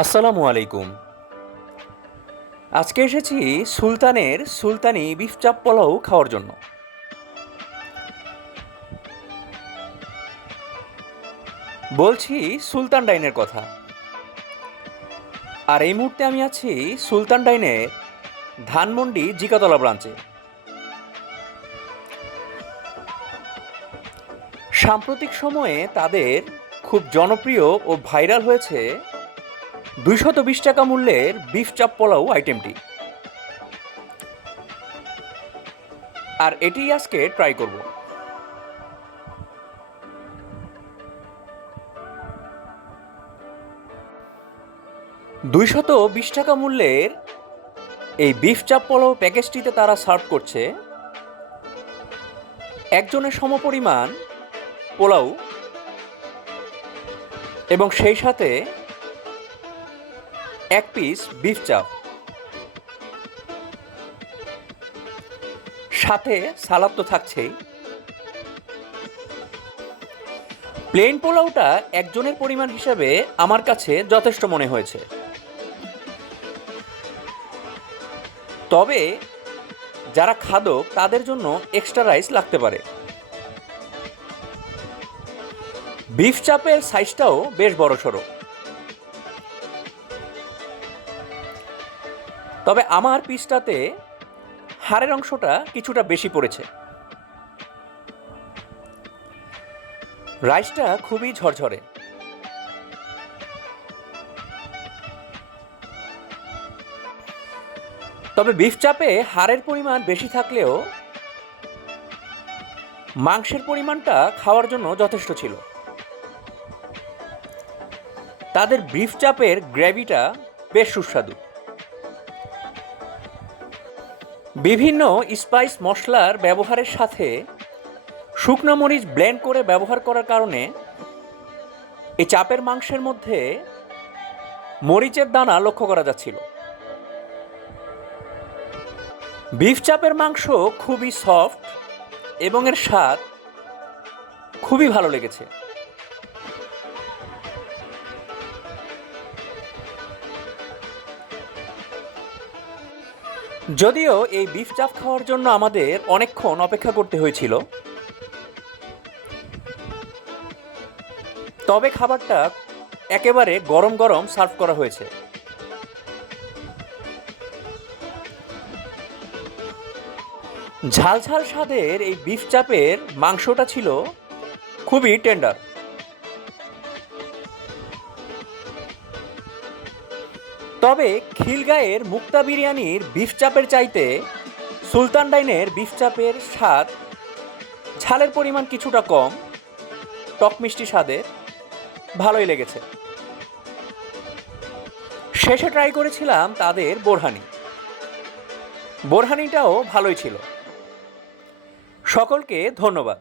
আসসালামু আলাইকুম। আজকে এসেছি সুলতানের সুলতানি বিফ চাপ পোলাও খাওয়ার জন্য। বলছি সুলতান ডাইনের কথা। আর এই মুহূর্তে আমি আছি সুলতান ডাইনের ধানমন্ডি জিকাতলা ব্রাঞ্চে। সাম্প্রতিক সময়ে তাদের খুব জনপ্রিয় ও ভাইরাল হয়েছে 220 টাকা মূল্যের বিফ চাপ পোলাও আইটেমটি। আর এটি আজকে ট্রাই করব। 220 টাকা মূল্যের এই বিফ চাপ পোলাও প্যাকেজটিতে তারা সার্ভ করছে একজনের সমপরিমাণ পোলাও এবং সেই সাথে এক পিস বিফ চাপ, সাথে সালাদ তো থাকছেই। প্লেন পোলাওটা একজনের পরিমাণ হিসাবে আমার কাছে যথেষ্ট মনে হয়েছে। তবে যারা খাদক তাদের জন্য এক্সট্রা রাইস লাগতে পারে। বিফ চাপের সাইজটাও বেশ বড়সড়। তবে আমার পিসটাতে হাড়ের অংশটা কিছুটা বেশি পড়েছে। রাইসটা খুবই ঝরঝরে। তবে বিফ চাপে হাড়ের পরিমাণ বেশি থাকলেও মাংসের পরিমাণটা খাওয়ার জন্য যথেষ্ট ছিল। তাদের বিফ চাপের গ্রেভিটা বেশ সুস্বাদু। বিভিন্ন স্পাইস মশলার ব্যবহারের সাথে শুকনো মরিচ ব্লেন্ড করে ব্যবহার করার কারণে এই চাপের মাংসের মধ্যে মরিচের দানা লক্ষ্য করা যাচ্ছিল। বিফ চাপের মাংস খুবই সফট এবং এর স্বাদ খুবই ভালো লেগেছে। যদিও এই বিফ চাপ খাওয়ার জন্য আমাদের অনেকক্ষণ অপেক্ষা করতে হয়েছিল, তবে খাবারটা একেবারে গরম গরম সার্ভ করা হয়েছে। ঝাল ঝাল স্বাদের এই বিফ চাপের মাংসটা ছিল খুবই টেন্ডার। তবে খিলগাঁয়ের মুক্তা বিরিয়ানির বিফ চাপের চাইতে সুলতান ডাইনের বিফ চাপের স্বাদ, ঝালের পরিমাণ কিছুটা কম, টক মিষ্টি স্বাদের, ভালোই লেগেছে। শেষে ট্রাই করেছিলাম তাদের বোরহানি। বোরহানিটাও ভালোই ছিল। সকলকে ধন্যবাদ।